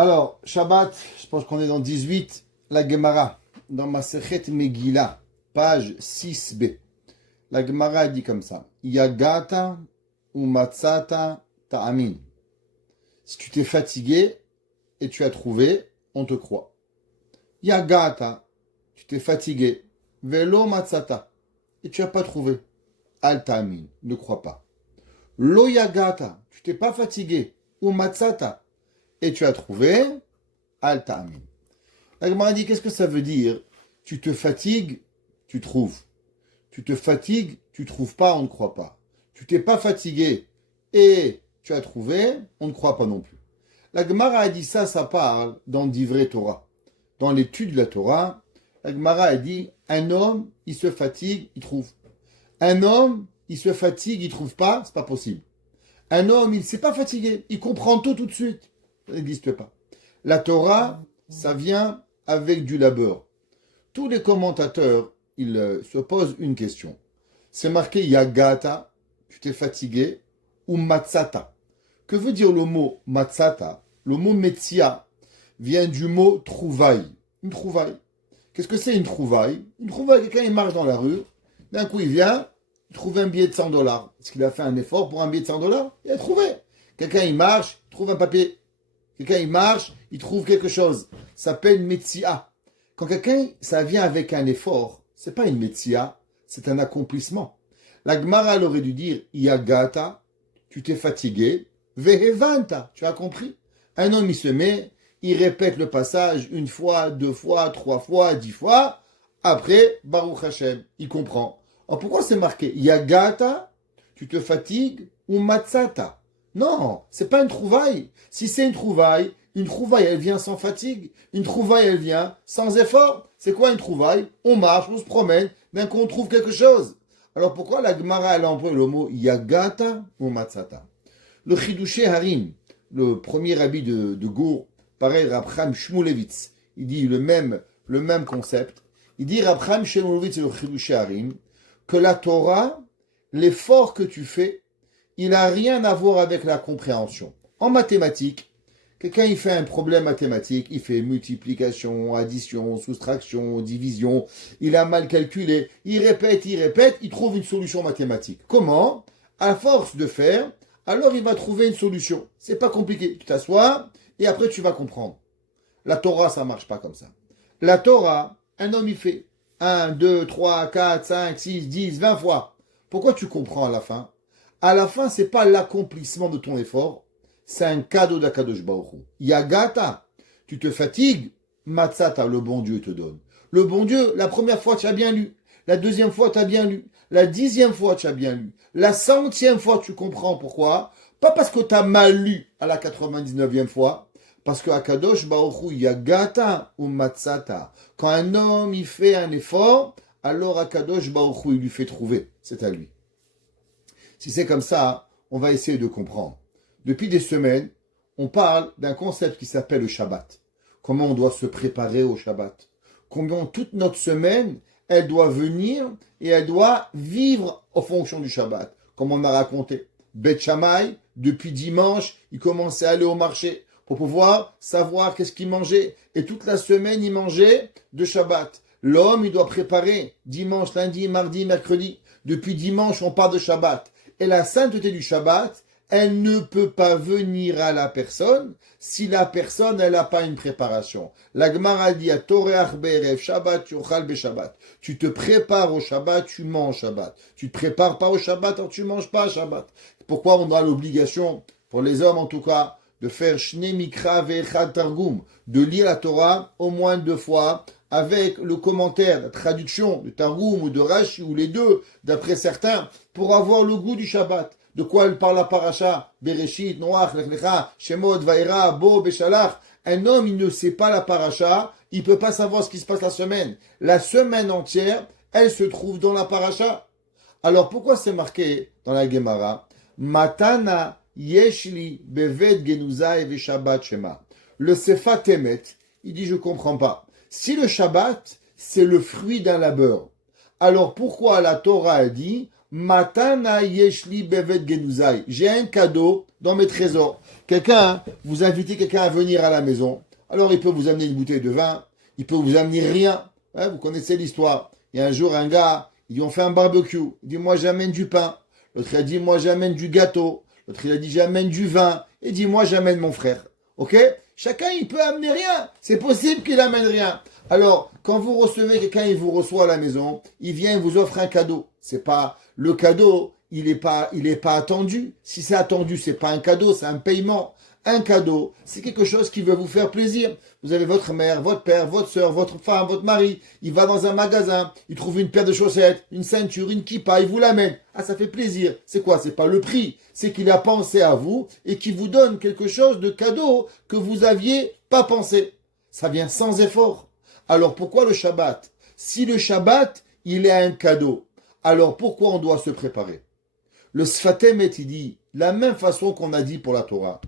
Alors, Shabbat, je pense qu'on est dans 18, la Gemara, dans Masechet Megillah, page 6b. La Gemara dit comme ça: Yagata ou matzata ta'amin. Si tu t'es fatigué et tu as trouvé, on te croit. Yagata, tu t'es fatigué, velo matzata, et tu n'as pas trouvé. Al ta'amin, ne crois pas. Lo yagata, tu t'es pas fatigué, ou matzata, et tu as trouvé, al ta'amin. La Gemara dit, qu'est-ce que ça veut dire? Tu te fatigues, tu trouves. Tu te fatigues, tu trouves pas, on ne croit pas. Tu t'es pas fatigué et tu as trouvé, on ne croit pas non plus. La Gemara a dit ça parle dans Divrei Torah. Dans l'étude de la Torah, la Gemara a dit, un homme, il se fatigue, il trouve. Un homme, il se fatigue, il trouve pas, c'est pas possible. Un homme, il ne s'est pas fatigué, il comprend tout de suite. Ça n'existe pas. La Torah, ça vient avec du labeur. Tous les commentateurs, ils se posent une question. C'est marqué Yagata, tu t'es fatigué, ou Matzata. Que veut dire le mot Matzata? Le mot Metzia vient du mot trouvaille. Une trouvaille. Qu'est-ce que c'est une trouvaille? Une trouvaille, quelqu'un il marche dans la rue, d'un coup il vient, il trouve un billet de $100. Est-ce qu'il a fait un effort pour un billet de $100? Il a trouvé. Quelqu'un il marche, il trouve un papier. Quelqu'un il marche, il trouve quelque chose. Ça s'appelle Metzia. Quand quelqu'un, ça vient avec un effort, c'est pas une Metzia, c'est un accomplissement. La Gemara elle aurait dû dire Yagata, tu t'es fatigué, Vehevanta, tu as compris. Un homme il se met, il répète le passage une fois, 2 fois, 3 fois, 10 fois. Après, Baruch Hashem, il comprend. Alors pourquoi c'est marqué Yagata, tu te fatigues, ou Matzata? Non, c'est pas une trouvaille. Si c'est une trouvaille, elle vient sans fatigue. Une trouvaille, elle vient sans effort. C'est quoi une trouvaille? On marche, on se promène, d'un coup on trouve quelque chose. Alors pourquoi la Gemara elle emploie le mot Yagata ou Matzata? Le Chidushé Harim, le premier rabbi de Gour, pareil, Rab Chaim Shmulevitz, il dit le même concept. Il dit Rab Chaim Shmulevitz et le Chidushé Harim que la Torah, l'effort que tu fais, il n'a rien à voir avec la compréhension. En mathématiques, quelqu'un il fait un problème mathématique, il fait multiplication, addition, soustraction, division, il a mal calculé, il répète, il trouve une solution mathématique. Comment? À force de faire, alors il va trouver une solution. C'est pas compliqué. Tu t'assois et après tu vas comprendre. La Torah, ça marche pas comme ça. La Torah, un homme il fait 1, 2, 3, 4, 5, 6, 10, 20 fois. Pourquoi tu comprends à la fin? À la fin, c'est pas l'accomplissement de ton effort, c'est un cadeau d'Akadosh Baruch Hu. Yagata, tu te fatigues, Matzata, le bon Dieu te donne. Le bon Dieu, la première fois, tu as bien lu. La deuxième fois, tu as bien lu. La 10e fois, tu as bien lu. La 100e fois, tu comprends pourquoi. Pas parce que tu as mal lu à la 99e fois, parce que Akadosh Baruch Hu, Yagata ou Matzata. Quand un homme, il fait un effort, alors Akadosh Baruch Hu, il lui fait trouver. C'est à lui. Si c'est comme ça, on va essayer de comprendre. Depuis des semaines, on parle d'un concept qui s'appelle le Shabbat. Comment on doit se préparer au Shabbat. Combien toute notre semaine, elle doit venir et elle doit vivre en fonction du Shabbat. Comme on a raconté. Beth Shammai, depuis dimanche, il commençait à aller au marché pour pouvoir savoir qu'est-ce qu'il mangeait. Et toute la semaine, il mangeait de Shabbat. L'homme, il doit préparer dimanche, lundi, mardi, mercredi. Depuis dimanche, on parle de Shabbat. Et la sainteté du Shabbat, elle ne peut pas venir à la personne si la personne, elle n'a pas une préparation. La Gemara dit à Toreach Be'erev Shabbat, Yochal Be'Shabbat. Tu te prépares au Shabbat, tu manges Shabbat. Tu te prépares pas au Shabbat, alors tu manges pas Shabbat. Pourquoi on a l'obligation, pour les hommes en tout cas, de faire Shne Mikra Ve'echad Targum, de lire la Torah au moins 2 fois, avec le commentaire, la traduction de Targum ou de Rashi, ou les deux, d'après certains, pour avoir le goût du Shabbat. De quoi elle parle la paracha? Bereshit, Noach, Lech Lecha, Shemot, Vaïra, Bo, Beshalach. Un homme, il ne sait pas la paracha, il ne peut pas savoir ce qui se passe la semaine. La semaine entière, elle se trouve dans la paracha. Alors pourquoi c'est marqué dans la Gemara? Matana Yeshli Bevet Genuza Ve Shabbat Shema. Le Sefat Emet, il dit je comprends pas. Si le Shabbat, c'est le fruit d'un labeur, alors pourquoi la Torah a dit Matana yeshli bevet genuzai. J'ai un cadeau dans mes trésors. Vous invitez quelqu'un à venir à la maison. Alors il peut vous amener une bouteille de vin, il peut vous amener rien. Hein, vous connaissez l'histoire. Il y a un jour un gars, ils ont fait un barbecue. Il dit moi j'amène du pain. L'autre il a dit moi j'amène du gâteau. L'autre il a dit j'amène du vin. Et dit moi j'amène mon frère. Ok? Chacun il peut amener rien. C'est possible qu'il amène rien. Alors quand vous recevez quelqu'un, il vous reçoit à la maison, il vient, il vous offre un cadeau. C'est pas le cadeau, il est pas attendu. Si c'est attendu, c'est pas un cadeau, c'est un paiement. Un cadeau, c'est quelque chose qui veut vous faire plaisir. Vous avez votre mère, votre père, votre soeur, votre femme, votre mari. Il va dans un magasin, il trouve une paire de chaussettes, une ceinture, une kippa, il vous l'amène. Ah, ça fait plaisir. C'est quoi? C'est pas le prix. C'est qu'il a pensé à vous et qu'il vous donne quelque chose de cadeau que vous aviez pas pensé. Ça vient sans effort. Alors pourquoi le Shabbat? Si le Shabbat, il est un cadeau, alors pourquoi on doit se préparer? Le Sfatem il dit, la même façon qu'on a dit pour la Torah,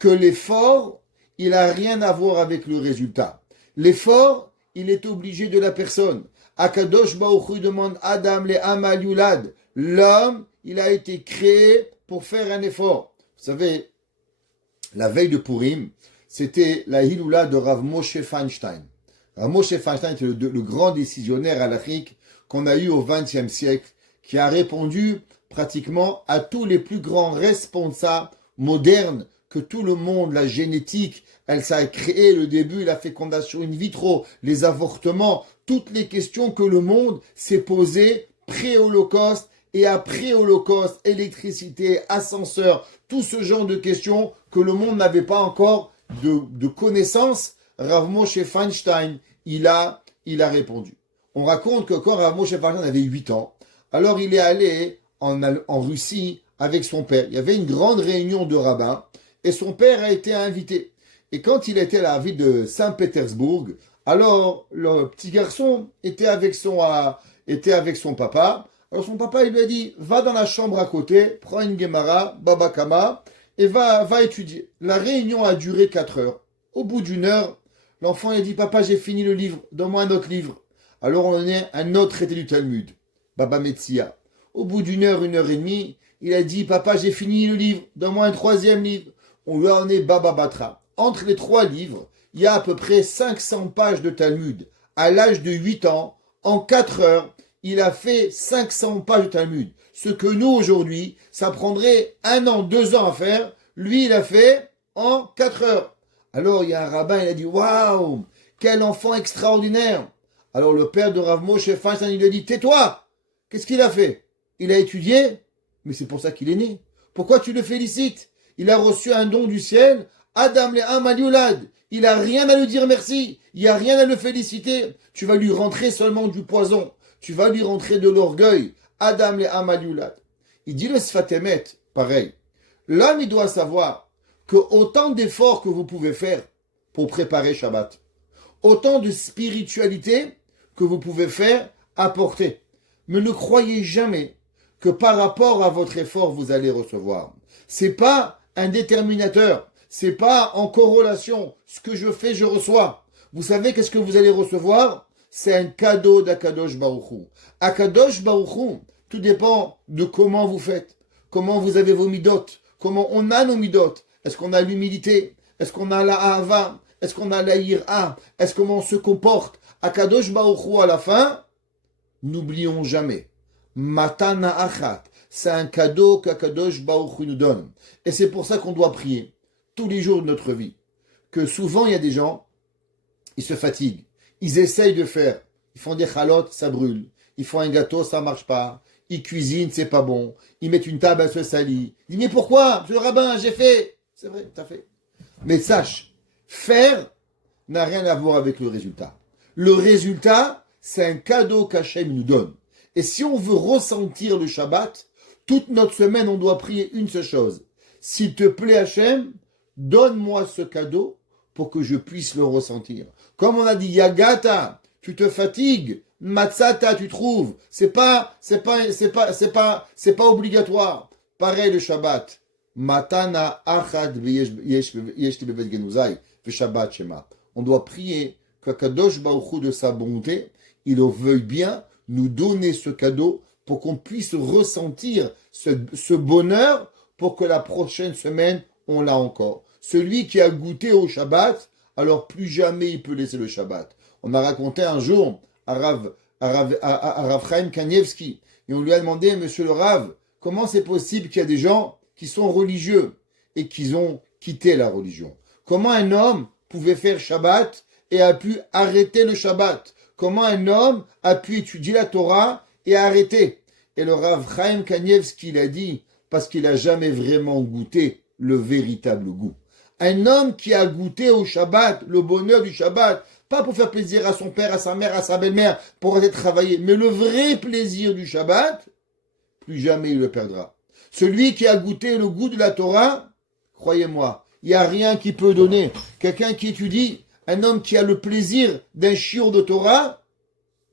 que l'effort, il n'a rien à voir avec le résultat. L'effort, il est obligé de la personne. Akadosh Baruch Hu demande Adam le Amal Yulad. L'homme, il a été créé pour faire un effort. Vous savez, la veille de Purim, c'était la Hiloula de Rav Moshe Feinstein. Rav Moshe Feinstein était le grand décisionnaire halachique qu'on a eu au XXe siècle, qui a répondu pratiquement à tous les plus grands responsables modernes que tout le monde, la génétique, elle s'est créée, le début, la fécondation in vitro, les avortements, toutes les questions que le monde s'est posé pré-Holocauste et après-Holocauste, électricité, ascenseur, tout ce genre de questions que le monde n'avait pas encore de connaissances. Rav Moshe Feinstein, il a répondu. On raconte que quand Rav Moshe Feinstein avait 8 ans, alors il est allé en Russie avec son père. Il y avait une grande réunion de rabbins et son père a été invité. Et quand il était à la ville de Saint-Pétersbourg, alors le petit garçon était avec son papa. Alors son papa il lui a dit, va dans la chambre à côté, prends une Gemara, Baba Kama, et va étudier. La réunion a duré 4 heures. Au bout d'une heure, l'enfant a dit, papa j'ai fini le livre, donne-moi un autre livre. Alors on donnait un autre traité du Talmud, Baba Metsia. Au bout d'une heure et demie, il a dit, papa j'ai fini le livre, donne-moi un troisième livre. On lui a donné Baba Batra. Entre les 3 livres, il y a à peu près 500 pages de Talmud. À l'âge de 8 ans, en 4 heures, il a fait 500 pages de Talmud. Ce que nous, aujourd'hui, ça prendrait 1 an, 2 ans à faire. Lui, il a fait en 4 heures. Alors, il y a un rabbin, il a dit, waouh, quel enfant extraordinaire. Alors, le père de Rav Moshe Feinstein, il lui a dit, tais-toi. Qu'est-ce qu'il a fait? Il a étudié, mais c'est pour ça qu'il est né. Pourquoi tu le félicites? Il a reçu un don du ciel. Adam le Amal Yulad. Il a rien à lui dire merci. Il n'y a rien à le féliciter. Tu vas lui rentrer seulement du poison. Tu vas lui rentrer de l'orgueil. Adam le Amal Yulad. Il dit le Sfatemet, pareil. L'homme, il doit savoir que autant d'efforts que vous pouvez faire pour préparer Shabbat, autant de spiritualité que vous pouvez faire, apporter. Mais ne croyez jamais que par rapport à votre effort, vous allez recevoir. C'est pas un déterminateur. C'est pas en corrélation. Ce que je fais, je reçois. Vous savez qu'est-ce que vous allez recevoir? C'est un cadeau d'Akadosh Baruch Hu. Akadosh Baruch Hu, tout dépend de comment vous faites. Comment vous avez vos midot. Comment on a nos midot. Est-ce qu'on a l'humilité? Est-ce qu'on a la ahava? Est-ce qu'on a la ira? Est-ce comment on se comporte? Akadosh Baruch Hu, à la fin, n'oublions jamais. Matana achat. C'est un cadeau qu'Akadosh Baruch Hu nous donne. Et c'est pour ça qu'on doit prier tous les jours de notre vie. Que souvent, il y a des gens, ils se fatiguent. Ils essayent de faire. Ils font des chalotes, ça brûle. Ils font un gâteau, ça marche pas. Ils cuisinent, c'est pas bon. Ils mettent une table, elle se salit. Ils disent, mais pourquoi? Je suis le rabbin, j'ai fait. C'est vrai, t'as fait. Mais sache, faire n'a rien à voir avec le résultat. Le résultat, c'est un cadeau qu'Hachem nous donne. Et si on veut ressentir le Shabbat, toute notre semaine, on doit prier une seule chose. S'il te plaît, Hachem, donne-moi ce cadeau pour que je puisse le ressentir. Comme on a dit, Yagata, tu te fatigues, Matzata, tu trouves. C'est pas obligatoire. Pareil le Shabbat. Matana achad yesh bevet genuzai ve Shabbat shema. On doit prier que Kadosh Baruch Hu de sa bonté, il le veuille bien nous donner ce cadeau pour qu'on puisse ressentir ce bonheur pour que la prochaine semaine, on l'a encore. Celui qui a goûté au Shabbat, alors plus jamais il peut laisser le Shabbat. On a raconté un jour à Rav Chaim Kanievski, et on lui a demandé, monsieur le Rav, comment c'est possible qu'il y a des gens qui sont religieux et qui ont quitté la religion? Comment un homme pouvait faire Shabbat et a pu arrêter le Shabbat? Comment un homme a pu étudier la Torah et arrêter? Et le Rav Chaim Kanievski, il a dit, parce qu'il n'a jamais vraiment goûté le véritable goût. Un homme qui a goûté au Shabbat, le bonheur du Shabbat, pas pour faire plaisir à son père, à sa mère, à sa belle-mère, pour aller travailler, mais le vrai plaisir du Shabbat, plus jamais il le perdra. Celui qui a goûté le goût de la Torah, croyez-moi, il n'y a rien qui peut donner. Quelqu'un qui étudie, un homme qui a le plaisir d'un shiur de Torah,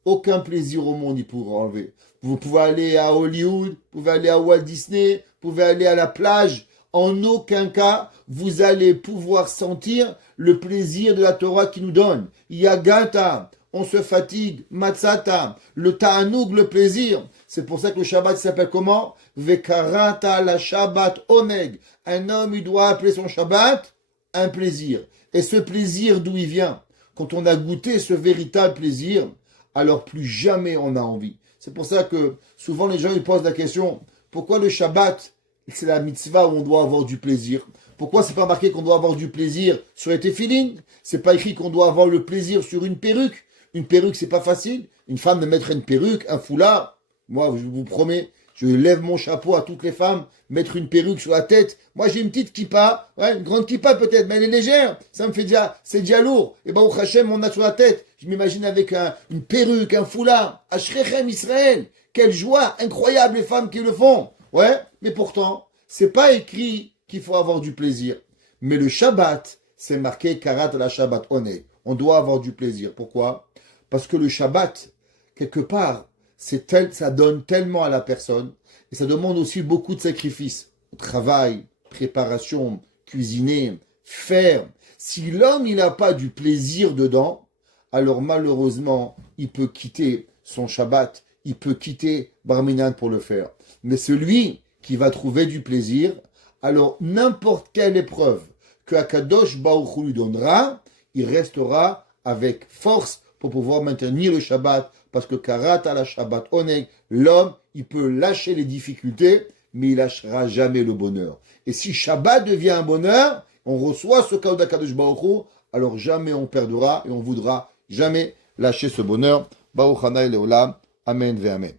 aucun plaisir au monde il pourra enlever. Vous pouvez aller à Hollywood, vous pouvez aller à Walt Disney, vous pouvez aller à la plage. En aucun cas, vous allez pouvoir sentir le plaisir de la Torah qui nous donne. Yagata, on se fatigue, matzata, le ta'anoug, le plaisir. C'est pour ça que le Shabbat s'appelle comment? Vekarata la Shabbat oneg. Un homme, il doit appeler son Shabbat un plaisir. Et ce plaisir, d'où il vient? Quand on a goûté ce véritable plaisir, alors plus jamais on a envie. C'est pour ça que souvent les gens ils posent la question, pourquoi le Shabbat, c'est la mitzvah où on doit avoir du plaisir? Pourquoi c'est pas marqué qu'on doit avoir du plaisir sur les téphilines? C'est pas écrit qu'on doit avoir le plaisir sur une perruque? Une perruque, c'est pas facile. Une femme de mettre une perruque, un foulard. Moi, je vous promets, je lève mon chapeau à toutes les femmes, mettre une perruque sur la tête. Moi, j'ai une petite kippa, ouais, une grande kippa peut-être, mais elle est légère. Ça me fait déjà, c'est déjà lourd. Et ben, au Hachem, on a sur la tête. Je m'imagine avec une perruque, un foulard. Ashrechem Israël. Quelle joie incroyable les femmes qui le font. Ouais, mais pourtant, c'est pas écrit qu'il faut avoir du plaisir. Mais le Shabbat, c'est marqué Karat la Shabbat Oneg. On doit avoir du plaisir. Pourquoi? Parce que le Shabbat, quelque part, ça donne tellement à la personne. Et ça demande aussi beaucoup de sacrifices. Travail, préparation, cuisiner, faire. Si l'homme, il n'a pas du plaisir dedans, alors malheureusement, il peut quitter son Shabbat, il peut quitter Bar Minan pour le faire. Mais celui qui va trouver du plaisir, alors n'importe quelle épreuve que Akadosh Baruch Hu lui donnera, il restera avec force pour pouvoir maintenir le Shabbat, parce que Karat à la Shabbat Oneg, l'homme, il peut lâcher les difficultés, mais il lâchera jamais le bonheur. Et si Shabbat devient un bonheur, on reçoit ce cadeau d'Akadosh Baruch Hu, alors jamais on perdra et on voudra jamais lâcher ce bonheur. Baruch Hanai Leolam. Amen ve Amen.